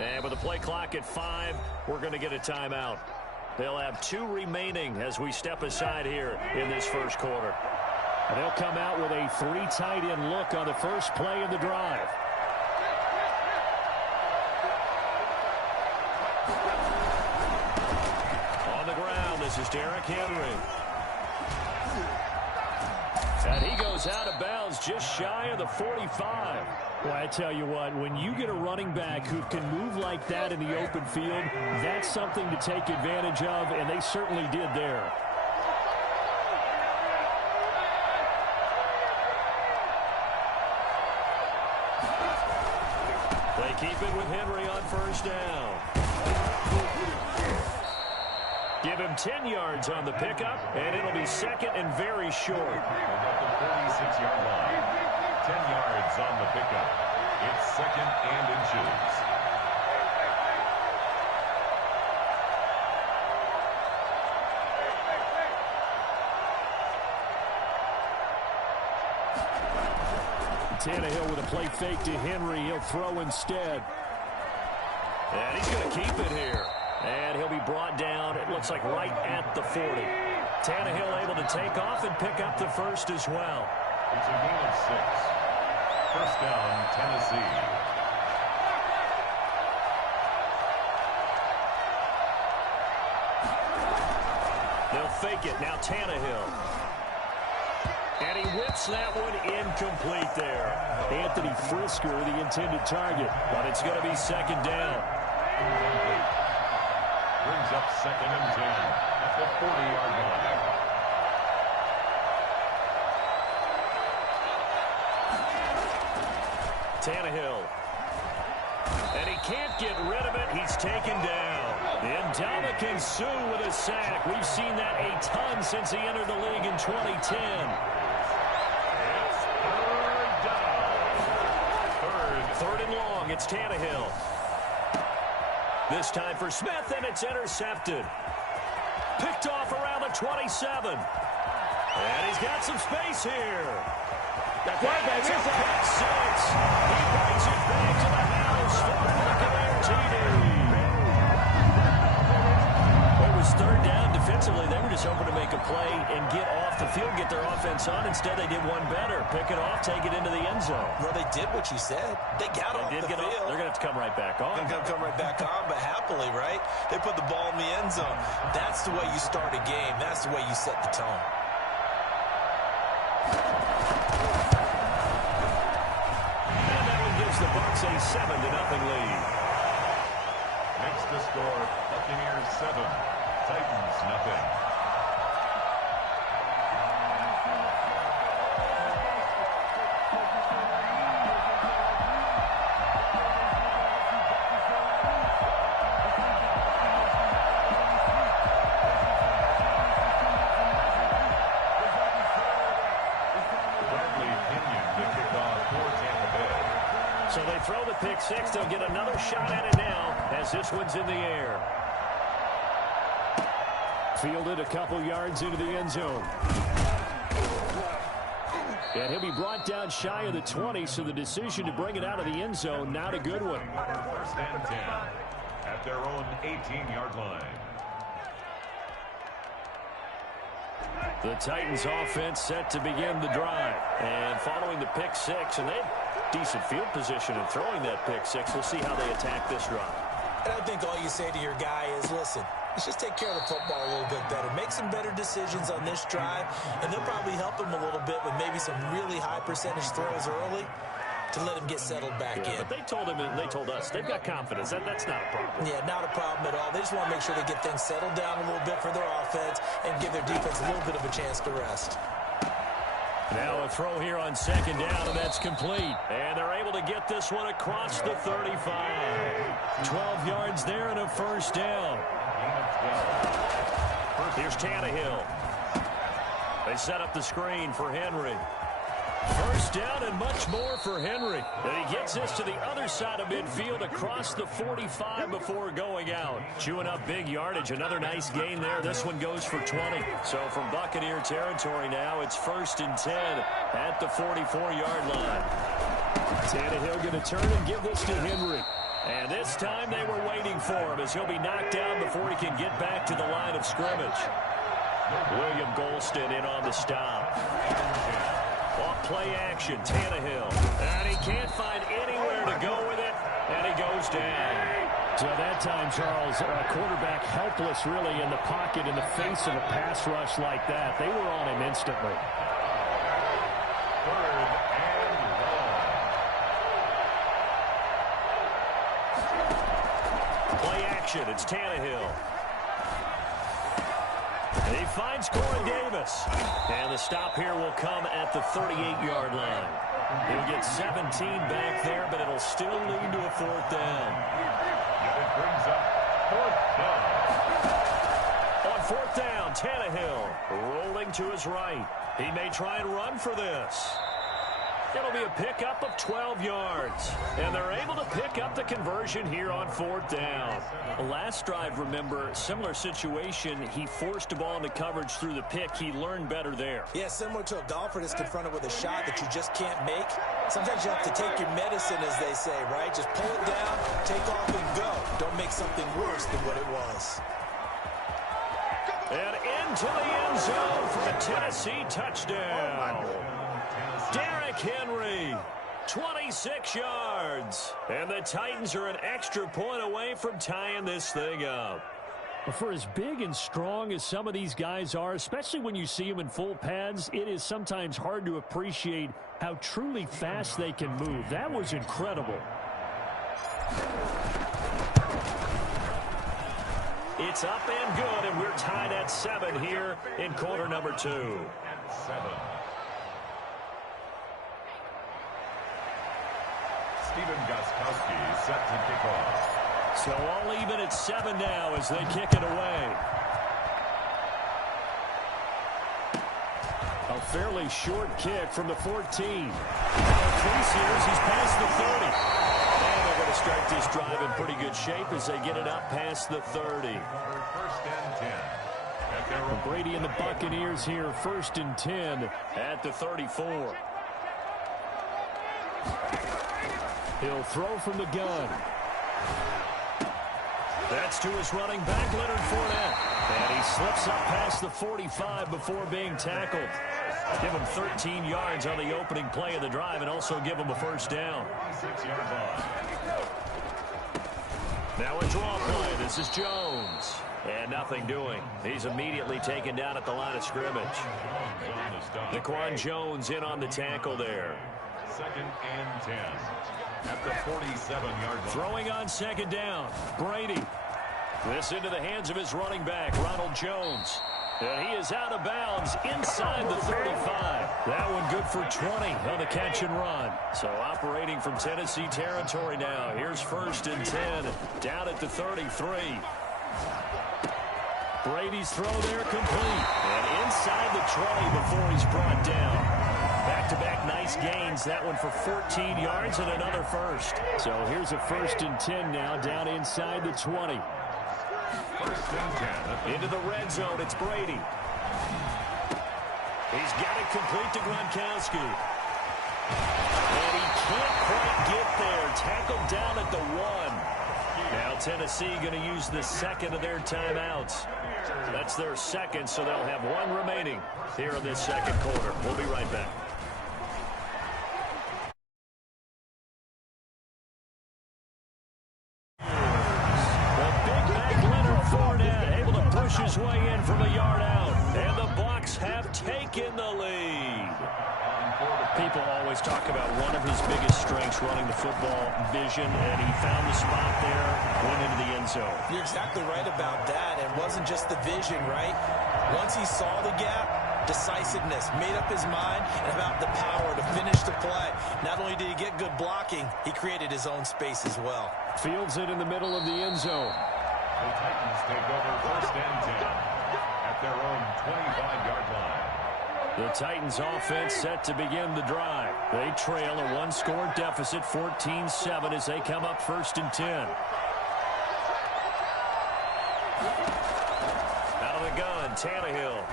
And with the play clock at 5, we're going to get a timeout. They'll have 2 remaining as we step aside here in this first quarter. And they'll come out with a 3 tight end look on the first play of the drive. On the ground, this is Derrick Henry. And he goes out of bounds just shy of the 45. Well, I tell you what, when you get a running back who can move like that in the open field, that's something to take advantage of, and they certainly did there. They keep it with Henry on first down. Give him 10 yards on the pickup, and it'll be second and very short. At the 46-yard line, 10 yards on the pickup. It's second and inches. Tannehill with a play fake to Henry. He'll throw instead. And he's going to keep it here. And he'll be brought down, it looks like right at the 40. Tannehill able to take off and pick up the first as well. It's a gain of 6. First down, Tennessee. They'll fake it. Now Tannehill. And he whips that one incomplete there. Anthony Frisker, the intended target. But it's going to be second down. Brings up second and 10 at the 40-yard line. Tannehill. And he can't get rid of it. He's taken down. Ndamukong Suh with a sack. We've seen that a ton since he entered the league in 2010. It's third down. Third and long. It's Tannehill. This time for Smith, and it's intercepted. Picked off around the 27. And he's got some space here. That's a pick 6. He brings it back to the house for a Buccaneer TD. It was third down defensively. They were just hoping to make a play and get off the field, get their offense on. Instead, they did one better. Pick it off, take it into the end zone. Well, they did what you said. They got off the field. They're going to have to come right back on. They're going to come right back on, but happily, right? They put the ball in the end zone. That's the way you start a game. That's the way you set the tone. The Bucs a 7-0 lead. Next to score, Buccaneers 7, Titans nothing. So they throw the pick 6. They'll get another shot at it now as this one's in the air. Fielded a couple yards into the end zone. And he'll be brought down shy of the 20, so the decision to bring it out of the end zone, not a good one. First and 10 at their own 18-yard line. The Titans offense set to begin the drive. And following the pick 6, and they have decent field position in throwing that pick 6. We'll see how they attack this drive. And I think all you say to your guy is, listen, let's just take care of the football a little bit better. Make some better decisions on this drive, and they'll probably help him a little bit with maybe some really high percentage throws early to let him get settled back in. But they told him and they told us they've got confidence. That's not a problem. Yeah, not a problem at all. They just want to make sure they get things settled down a little bit for their offense and give their defense a little bit of a chance to rest. Now a throw here on second down, and that's complete. And they're able to get this one across the 35. 12 yards there and a first down. Here's Tannehill. They set up the screen for Henry. First down and much more for Henry. And he gets this to the other side of midfield across the 45 before going out. Chewing up big yardage. Another nice gain there. This one goes for 20. So from Buccaneer territory now, it's first and 10 at the 44-yard line. Tannehill going to turn and give this to Henry. And this time they were waiting for him as he'll be knocked down before he can get back to the line of scrimmage. William Golston in on the stop. Off play action, Tannehill. And he can't find anywhere to go with it, and he goes down. So that time, Charles, a quarterback helpless really in the pocket in the face of a pass rush like that. They were on him instantly. Play action, it's Tannehill. He finds Corey Davis. And the stop here will come at the 38-yard line. He'll get 17 back there, but it'll still lead to a fourth down. It brings up fourth down. On fourth down, Tannehill rolling to his right. He may try and run for this. It'll be a pickup of 12 yards. And they're able to pick up the conversion here on fourth down. Last drive, remember, similar situation. He forced the ball into coverage through the pick. He learned better there. Yeah, similar to a golfer that's confronted with a shot that you just can't make. Sometimes you have to take your medicine, as they say, right? Just pull it down, take off, and go. Don't make something worse than what it was. And into the end zone for a Tennessee touchdown. Derrick Henry, 26 yards. And the Titans are an extra point away from tying this thing up. For as big and strong as some of these guys are, especially when you see them in full pads, it is sometimes hard to appreciate how truly fast they can move. That was incredible. It's up and good, and we're tied at 7 here in quarter number 2. 7. Stephen Gostkowski set to kick off. So all even at 7 now as they kick it away. A fairly short kick from the 14. Increase here as he's past the 30. And they're going to start this drive in pretty good shape as they get it up past the 30. First and 10. Brady and the Buccaneers here, first and 10 at the 34. He'll throw from the gun. That's to his running back, Leonard Fournette. And he slips up past the 45 before being tackled. Give him 13 yards on the opening play of the drive and also give him a first down. 6-yard line. Now a draw play. This is Jones. And nothing doing. He's immediately taken down at the line of scrimmage. Daquan Jones in on the tackle there. 2nd and 10. At the 47-yard line. Throwing on second down. Brady. This into the hands of his running back, Ronald Jones. And he is out of bounds inside the 35. That one good for 20 on the catch and run. So operating from Tennessee territory now. Here's first and 10 down at the 33. Brady's throw there complete. And inside the 20 before he's brought down. Back-to-back nice gains. That one for 14 yards and another first. So here's a first and 10 now down inside the 20. First and 10. Into the red zone, it's Brady. He's got it complete to Gronkowski. And he can't quite get there. Tackled down at the 1. Now Tennessee going to use the second of their timeouts. That's their second, so they'll have one remaining here in this second quarter. We'll be right back. His way in from a yard out, and the Bucs have taken the lead. People always talk about one of his biggest strengths running the football, vision, and he found the spot there, went into the end zone. You're exactly right about that. It wasn't just the vision, right? Once he saw the gap, decisiveness, made up his mind, and about the power to finish the play. Not only did he get good blocking, he created his own space as well. Fields it in the middle of the end zone. The Titans take over first and 10 at their own 25-yard line. The Titans offense set to begin the drive. They trail a one-score deficit, 14-7, as they come up first and 10. Out of the gun, Tannehill.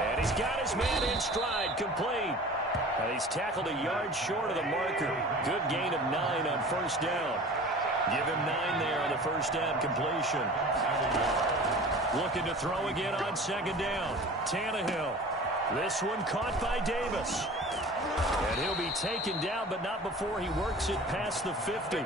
And he's got his man in stride, complete. And he's tackled a yard short of the marker. Good gain of 9 on first down. Give him 9 there on the first down completion. Looking to throw again on second down. Tannehill. This one caught by Davis. And he'll be taken down, but not before he works it past the 50.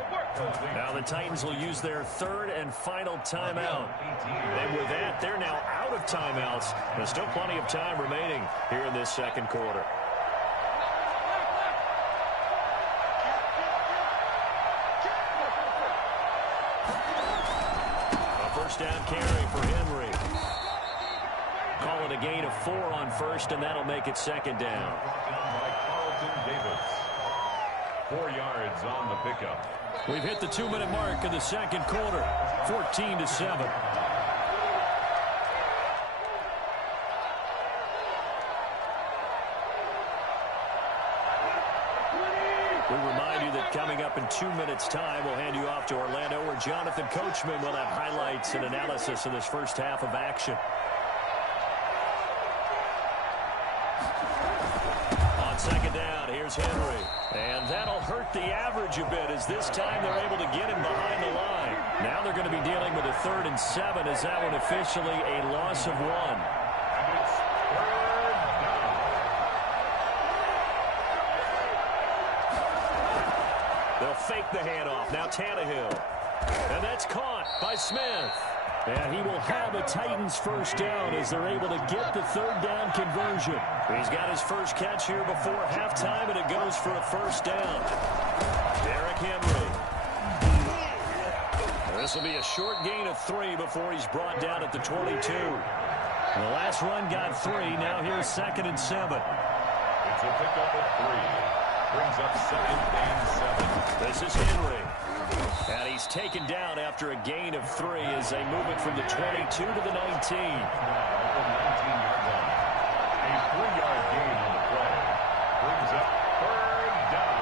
Now the Titans will use their third and final timeout. And with that, they're now out of timeouts. There's still plenty of time remaining here in this second quarter. A first down carry for Henry. Call it a gain of 4 on first, and that'll make it second down. 4 yards on the pickup. We've hit the 2-minute mark of the second quarter, 14-7. We remind you that coming up in 2 minutes' time, we'll hand you off to Orlando, where Jonathan Coachman will have highlights and analysis of this first half of action. On second down, here's Henry. And that'll hurt the average a bit, as this time they're able to get him behind the line. Now they're going to be dealing with a 3rd and 7, as that one officially a loss of 1. And it's 3rd down. They'll fake the handoff. Now Tannehill. And that's caught by Smith. And he will have a Titans first down as they're able to get the 3rd down conversion. He's got his first catch here before halftime, and it goes for a first down. Derrick Henry. This will be a short gain of 3 before he's brought down at the 22. The last run got 3. Now here's 2nd and 7. It's a pickup of 3. Brings up 2nd and 7. This is Henry. And he's taken down after a gain of 3 as they move it from the 22 to the 19. Now at the 19-yard line. A 3-yard gain on the play. Brings up 3rd down.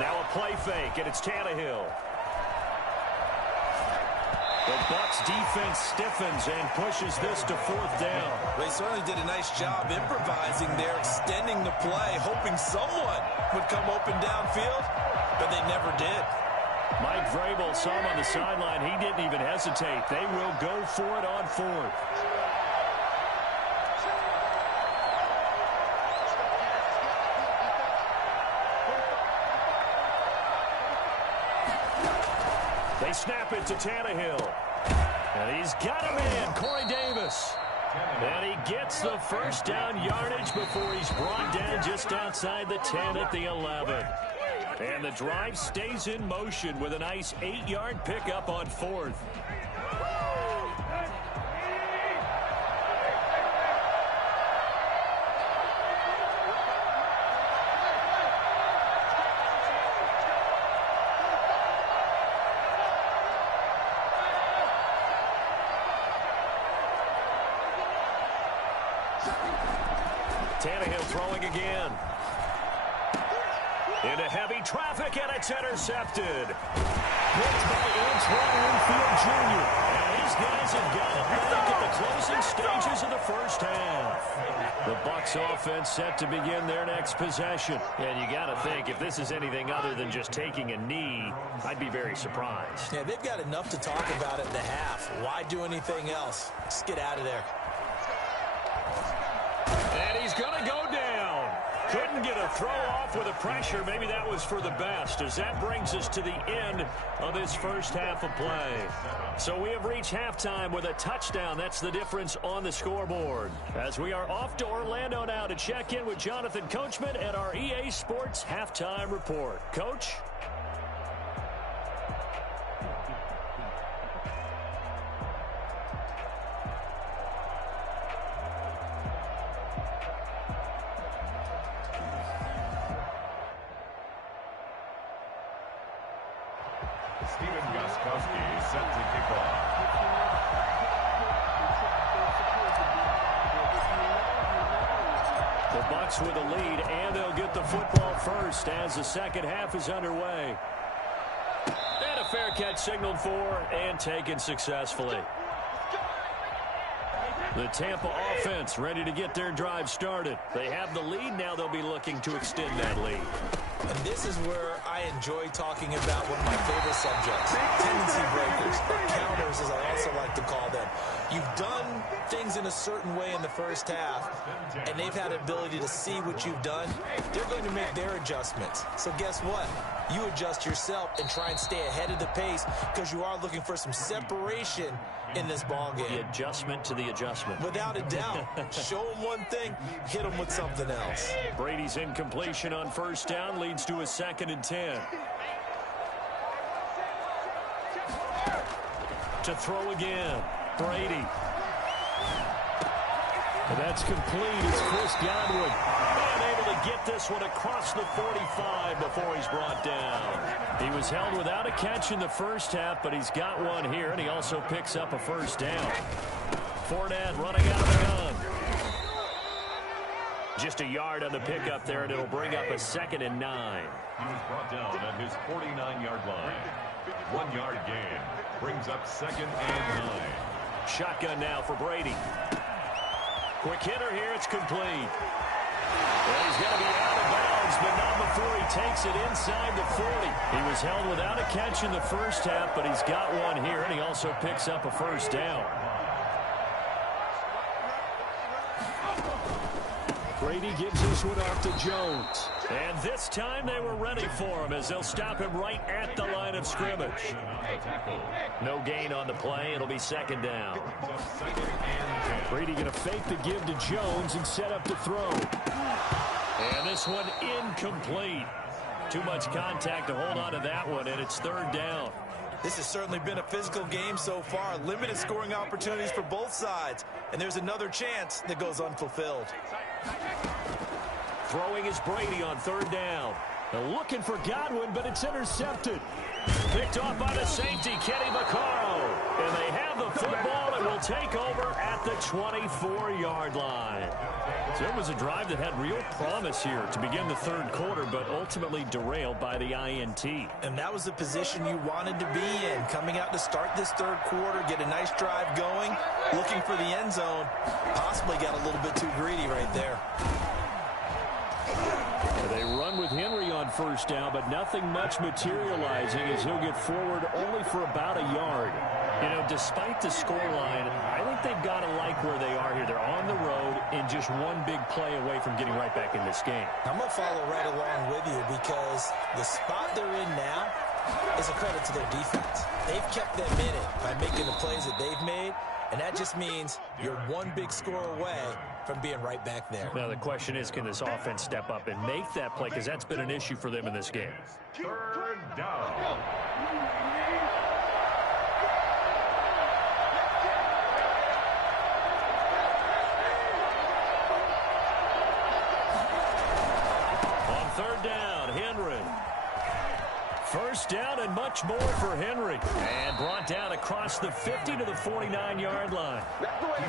Now a play fake, and it's Tannehill. The Bucs defense stiffens and pushes this to 4th down. They certainly did a nice job improvising there, extending the play, hoping someone would come open downfield, but they never did. Mike Vrabel saw him on the sideline. He didn't even hesitate. They will go for it on 4th. They snap it to Tannehill. And he's got a man, Corey Davis. And he gets the first down yardage before he's brought down just outside the 10 at the 11. And the drive stays in motion with a nice 8-yard pickup on 4th. Tannehill throwing again. Into heavy traffic, and it's intercepted. Picked by Antoine Winfield Jr. And these guys have got it back at the closing stages of the first half. The Bucs offense set to begin their next possession. And you got to think, if this is anything other than just taking a knee, I'd be very surprised. Yeah, they've got enough to talk about in the half. Why do anything else? Just get out of there. And he's going to go down. Couldn't get a throw off with the pressure. Maybe that was for the best, as that brings us to the end of this first half of play. So we have reached halftime with a touchdown. That's the difference on the scoreboard. As we are off to Orlando now to check in with Jonathan Coachman at our EA Sports Halftime Report. Coach? Stephen Gostkowski set to kick off. The Bucs with a lead, and they'll get the football first as the second half is underway. And a fair catch signaled for and taken successfully. The Tampa offense ready to get their drive started. They have the lead. Now they'll be looking to extend that lead. And this is where I enjoy talking about one of my favorite subjects, tendency breakers, or counters as I also like to call them. You've done things in a certain way in the first half, and they've had the ability to see what you've done. They're going to make their adjustments. So guess what? You adjust yourself and try and stay ahead of the pace because you are looking for some separation in this ball game. The adjustment to the adjustment. Without a doubt. Show them one thing, hit them with something else. Brady's incompletion on first down leads to a 2nd and 10. To throw again, Brady. And that's complete. It's Chris Godwin. And able to get this one across the 45 before he's brought down. He was held without a catch in the first half, but he's got one here, and he also picks up a first down. Fournette running out of the gun. Just a yard on the pickup there, and it'll bring up a 2nd and 9. He was brought down at his 49-yard line. 1 yard gain. Brings up 2nd and 9. Shotgun now for Brady. Quick hitter here. It's complete. Well, he's going to be out of bounds, but not before he takes it inside the 40. He was held without a catch in the first half, but he's got one here, and he also picks up a first down. Brady gives this one off to Jones. And this time they were ready for him as they'll stop him right at the line of scrimmage. No gain on the play. It'll be 2nd down. Brady going to fake the give to Jones and set up to throw. And this one incomplete. Too much contact to hold on to that one, and it's 3rd down. This has certainly been a physical game so far. Limited scoring opportunities for both sides. And there's another chance that goes unfulfilled. Throwing is Brady on 3rd down. They're looking for Godwin, but it's intercepted. Picked off by the safety, Kenny Vaccaro. And they have the football and will take over at the 24-yard line. So it was a drive that had real promise here to begin the 3rd quarter, but ultimately derailed by the INT. And that was the position you wanted to be in. Coming out to start this 3rd quarter, get a nice drive going, looking for the end zone. Possibly got a little bit too greedy right there. They run with Henry on first down, but nothing much materializing as he'll get forward only for about a yard. You know, despite the scoreline, I think they've got to like where they are here. They're on the road and just one big play away from getting right back in this game. I'm going to follow right along with you because the spot they're in now is a credit to their defense. They've kept them in it by making the plays that they've made, and that just means you're one big score away from being right back there. Now, the question is, can this offense step up and make that play? Because that's been an issue for them in this game. 3rd down. On 3rd down, Henry. First down and much more for Henry. And brought down across the 50 to the 49-yard line.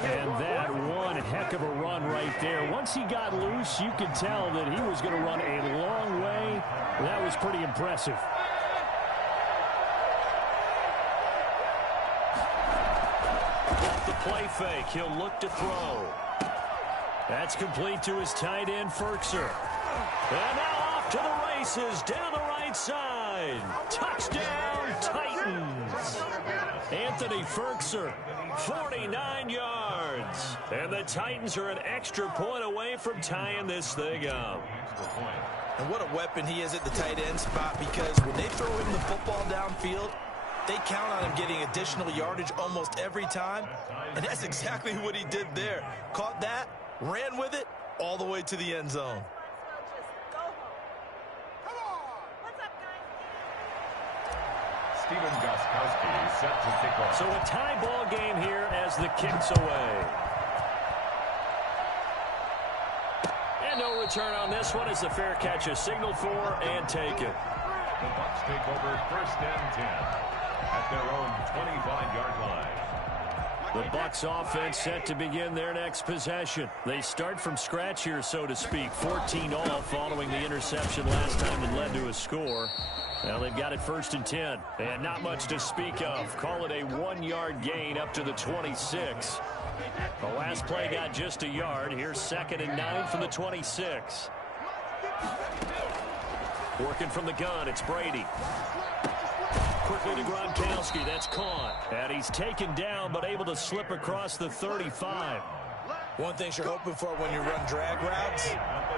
And that one heck of a run right there. Once he got loose, you could tell that he was going to run a long way. That was pretty impressive. Off the play fake, he'll look to throw. That's complete to his tight end, Firkser. And now off to the races, down the right side. Touchdown, Titans. Anthony Firkser, 49 yards. And the Titans are an extra point away from tying this thing up. And what a weapon he is at the tight end spot, because when they throw him the football downfield, they count on him getting additional yardage almost every time. And that's exactly what he did there. Caught that, ran with it, all the way to the end zone. Steven Gostkowski set to kick off. So a tie ball game here as the kick's away. And no return on this one as the fair catch is signaled for and taken. The Bucs take over 1st and 10 at their own 25-yard line. The Bucs offense set to begin their next possession. They start from scratch here, so to speak. 14 all following the interception last time that led to a score. Well, they've got it 1st and 10. And not much to speak of. Call it a 1-yard gain up to the 26. The last play got just a yard. Here's 2nd and 9 from the 26. Working from the gun, it's Brady. Quickly to Gronkowski, that's caught. And he's taken down, but able to slip across the 35. One thing you're hoping for when you run drag routes,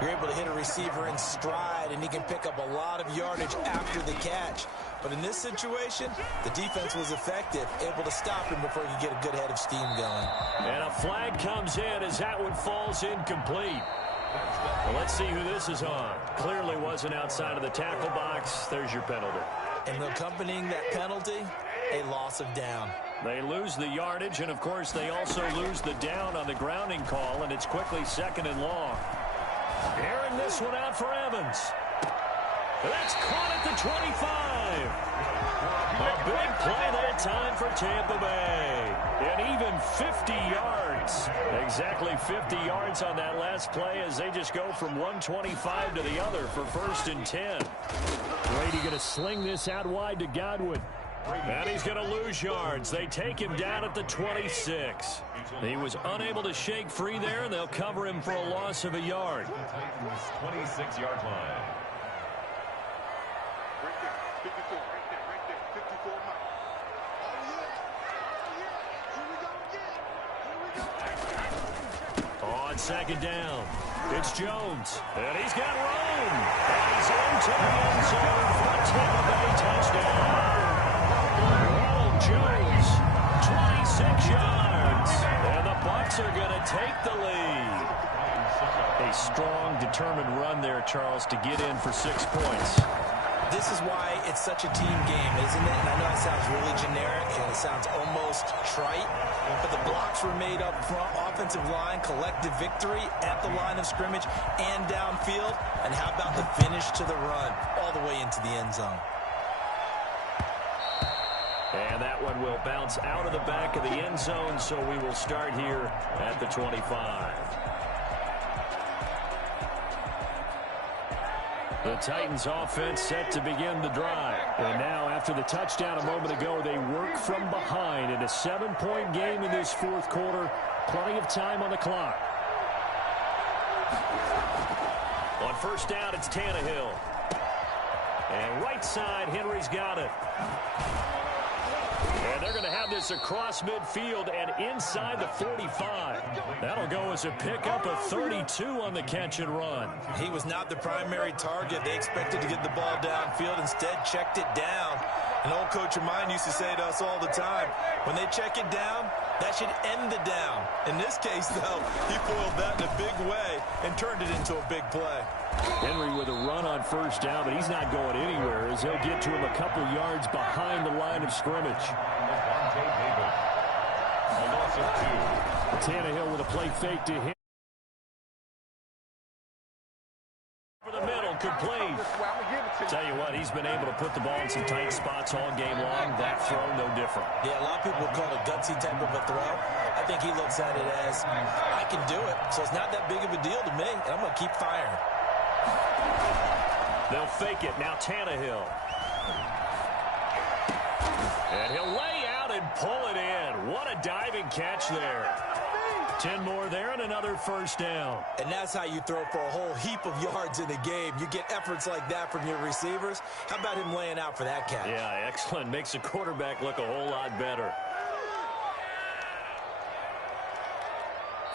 you're able to hit a receiver in stride, and he can pick up a lot of yardage after the catch. But in this situation, the defense was effective, able to stop him before he could get a good head of steam going. And a flag comes in as that one falls incomplete. Well, let's see who this is on. Clearly wasn't outside of the tackle box. There's your penalty. And accompanying that penalty, a loss of down. They lose the yardage, and, of course, they also lose the down on the grounding call, and it's quickly 2nd and long. Airing this one out for Evans. That's caught at the 25. A big play that time for Tampa Bay. And even 50 yards. Exactly 50 yards on that last play as they just go from 125 to the other for 1st and 10. Brady going to sling this out wide to Godwin. And he's going to lose yards. They take him down at the 26. He was unable to shake free there, and they'll cover him for a loss of a yard. 26-yard line. On 2nd down, it's Jones. And he's got room. And he's into the end zone for a Tampa Bay touchdown. Jones, 26 yards. And the Bucs are going to take the lead. A strong, determined run there, Charles, to get in for 6 points. This is why it's such a team game, isn't it? And I know it sounds really generic and it sounds almost trite, but the blocks were made up front, offensive line, collective victory at the line of scrimmage and downfield. And how about the finish to the run all the way into the end zone? And that one will bounce out of the back of the end zone, so we will start here at the 25. The Titans offense set to begin the drive. And now, after the touchdown a moment ago, they work from behind in a 7-point game in this 4th quarter. Plenty of time on the clock. On 1st down, it's Tannehill. And right side, Henry's got it. And they're going to have this across midfield and inside the 45. That'll go as a pickup of 32 on the catch and run. He was not the primary target. They expected to get the ball downfield. Instead, checked it down. An old coach of mine used to say to us all the time, when they check it down, that should end the down. In this case, though, he foiled that in a big way and turned it into a big play. Henry with a run on 1st down, but he's not going anywhere as they'll get to him a couple yards behind the line of scrimmage. Tannehill with a play fake to him. For the middle, complete. Tell you what, he's been able to put the ball in some tight spots all game long. That throw, no different. Yeah, a lot of people would call it a gutsy type of a throw. I think he looks at it as, I can do it, so it's not that big of a deal to me, and I'm going to keep firing. They'll fake it. Now Tannehill. And he'll lay out and pull it in. What a diving catch there. 10 more there and another 1st down. And that's how you throw for a whole heap of yards in a game. You get efforts like that from your receivers. How about him laying out for that catch? Yeah, excellent. Makes the quarterback look a whole lot better.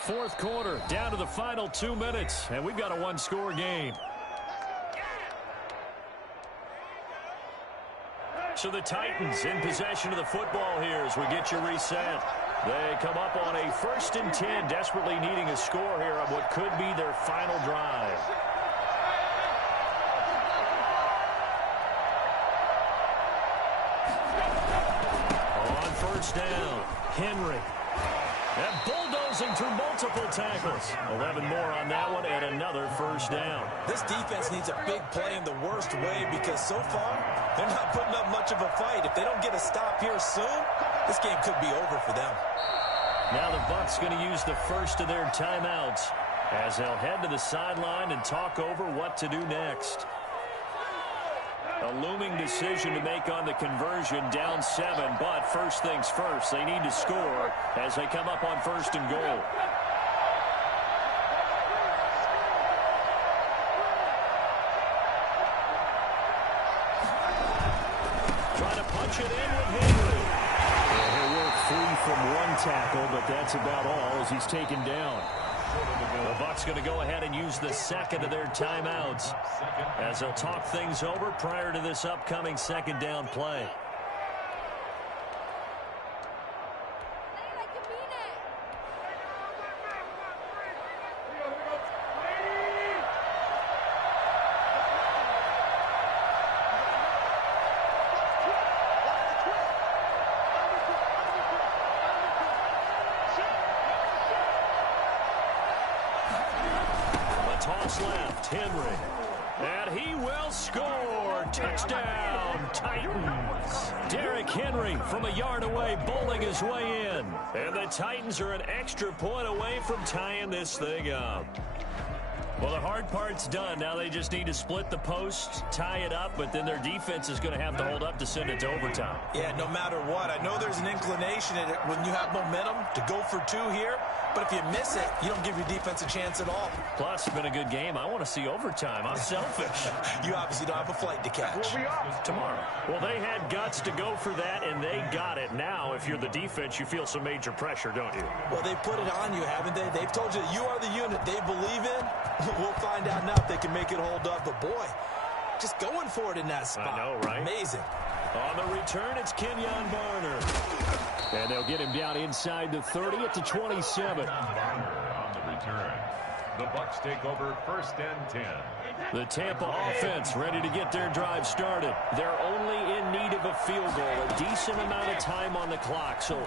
4th quarter, down to the final 2 minutes, and we've got a 1-score game. So the Titans in possession of the football here as we get you reset. They come up on a 1st and 10, desperately needing a score here on what could be their final drive. On 1st down, Henry. And bulldozing through multiple tackles. 11 more on that one and another 1st down. This defense needs a big play in the worst way because so far they're not putting up much of a fight. If they don't get a stop here soon, this game could be over for them. Now the Bucs going to use the first of their timeouts as they'll head to the sideline and talk over what to do next. A looming decision to make on the conversion, down 7. But first things first, they need to score as they come up on 1st and goal. Trying to punch it in with Henry. He'll work free from one tackle, but that's about all as he's taken down. The Bucs going to go ahead and use the second of their timeouts as they'll talk things over prior to this upcoming second down play. Toss left, Henry. And he will score. Touchdown, Titans. Derrick Henry from a yard away, bowling his way in. And the Titans are an extra point away from tying this thing up. Well, the hard part's done. Now they just need to split the post, tie it up, but then their defense is going to have to hold up to send it to overtime. Yeah, no matter what. I know there's an inclination in it when you have momentum to go for 2 here, but if you miss it, you don't give your defense a chance at all. Plus, it's been a good game. I want to see overtime. I'm selfish. You obviously don't have a flight to catch. Tomorrow. Well, they had guts to go for that, and they got it. Now, if you're the defense, you feel some major pressure, don't you? Well, they put it on you, haven't they? They've told you that you are the unit they believe in. We'll find out now if they can make it hold up. But, boy, just going for it in that spot. I know, right? Amazing. On the return, it's Kenyon Barner. And they'll get him down inside the 30 at the 27. Barner on the return. The Bucs take over 1st and 10. The Tampa offense ready to get their drive started. They're only in need of a field goal, a decent amount of time on the clock. So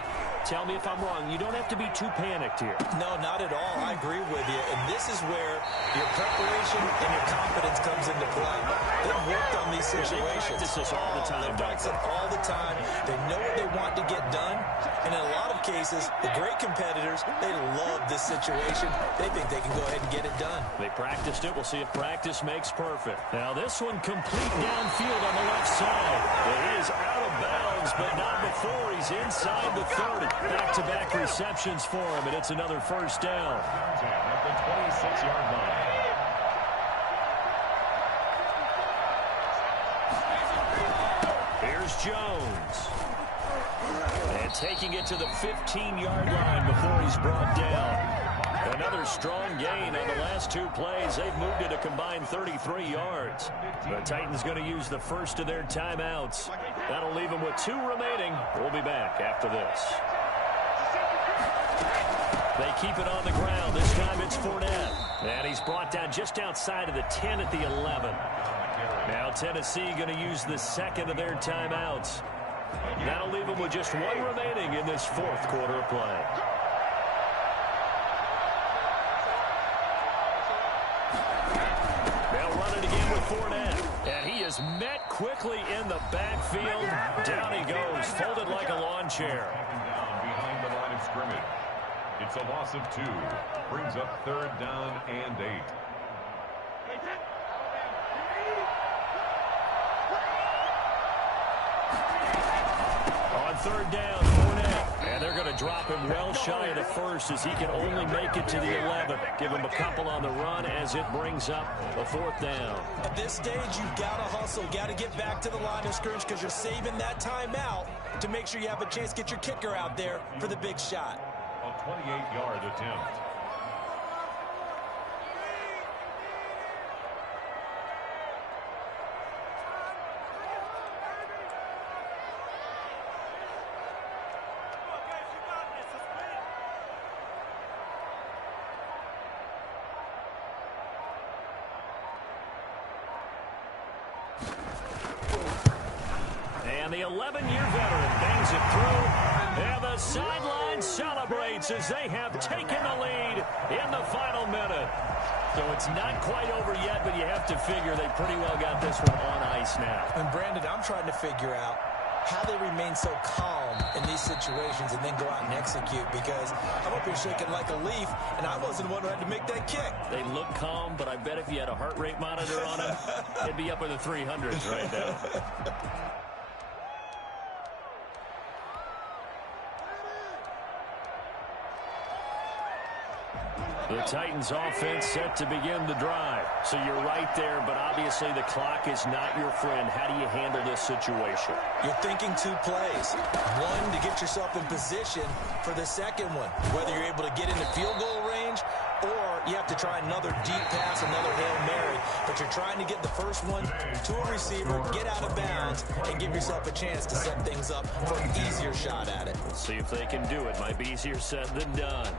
tell me if I'm wrong. You don't have to be too panicked here. No, not at all. I agree with you. And this is where your preparation and your confidence comes into play. They've worked on these situations. They practice this all the time. They practice it all the time. They know what they want to get done. And in a lot of cases, the great competitors, they love this situation. They think they can go ahead and get it done. They practiced it. We'll see if practice makes perfect. Now this one complete downfield on the left side. It is out of bounds, but not before he's inside the 30. Back-to-back receptions for him, and it's another first down. At the 26-yard line. Here's Jones. And taking it to the 15-yard line before he's brought down. Another strong gain on the last 2 plays. They've moved it a combined 33 yards. The Titans going to use the first of their timeouts. That'll leave them with 2 remaining. We'll be back after this. They keep it on the ground. This time it's Fournette. And he's brought down just outside of the 10 at the 11. Now Tennessee going to use the second of their timeouts. That'll leave them with just 1 remaining in this 4th quarter of play. They'll run it again with Fournette. And he is met quickly in the backfield. Down he goes, folded like a lawn chair. Down behind the line of scrimmage. It's a loss of 2. Brings up 3rd down and 8. On 3rd down, Fournette. And they're going to drop him well shy of the 1st as he can only make it to the 11. Give him a couple on the run as it brings up a 4th down. At this stage, you've got to hustle. Got to get back to the line of scrimmage because you're saving that timeout to make sure you have a chance to get your kicker out there for the big shot. A 28-yard attempt. And the 11-year veteran bangs it through. And the sideline celebrates as they have taken the lead in the final minute. So it's not quite over yet, but you have to figure they pretty well got this one on ice now. And Brandon, I'm trying to figure out how they remain so calm calm in these situations and then go out and execute, because I'm up here shaking like a leaf, and I wasn't the one who had to make that kick. They look calm, but I bet if you had a heart rate monitor on him, it'd be up in the 300s right now. The Titans offense set to begin the drive. So you're right there, but obviously the clock is not your friend. How do you handle this situation? You're thinking two plays. One, to get yourself in position for the second one, whether you're able to get into field goal range or you have to try another deep pass, another Hail Mary, but you're trying to get the first one to a receiver, get out of bounds, and give yourself a chance to set things up for an easier shot at it. Let's see if they can do it. Might be easier said than done.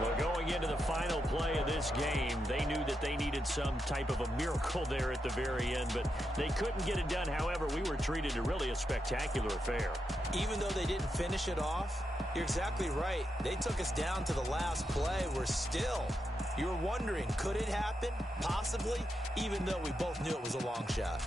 Well, going into the final play of this game, they knew that they needed some type of a miracle there at the very end, but they couldn't get it done. However, we were treated to really a spectacular affair. Even though they didn't finish it off, you're exactly right. They took us down to the last play. You were wondering, could it happen? Possibly, even though we both knew it was a long shot.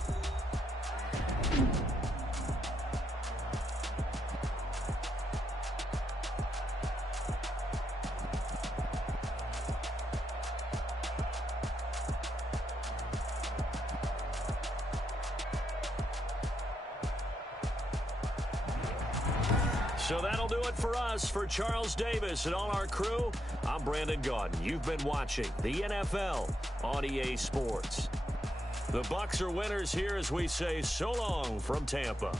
So that'll do it for us. For Charles Davis and all our crew, I'm Brandon Gaudin. You've been watching the NFL on EA Sports. The Bucs are winners here as we say so long from Tampa.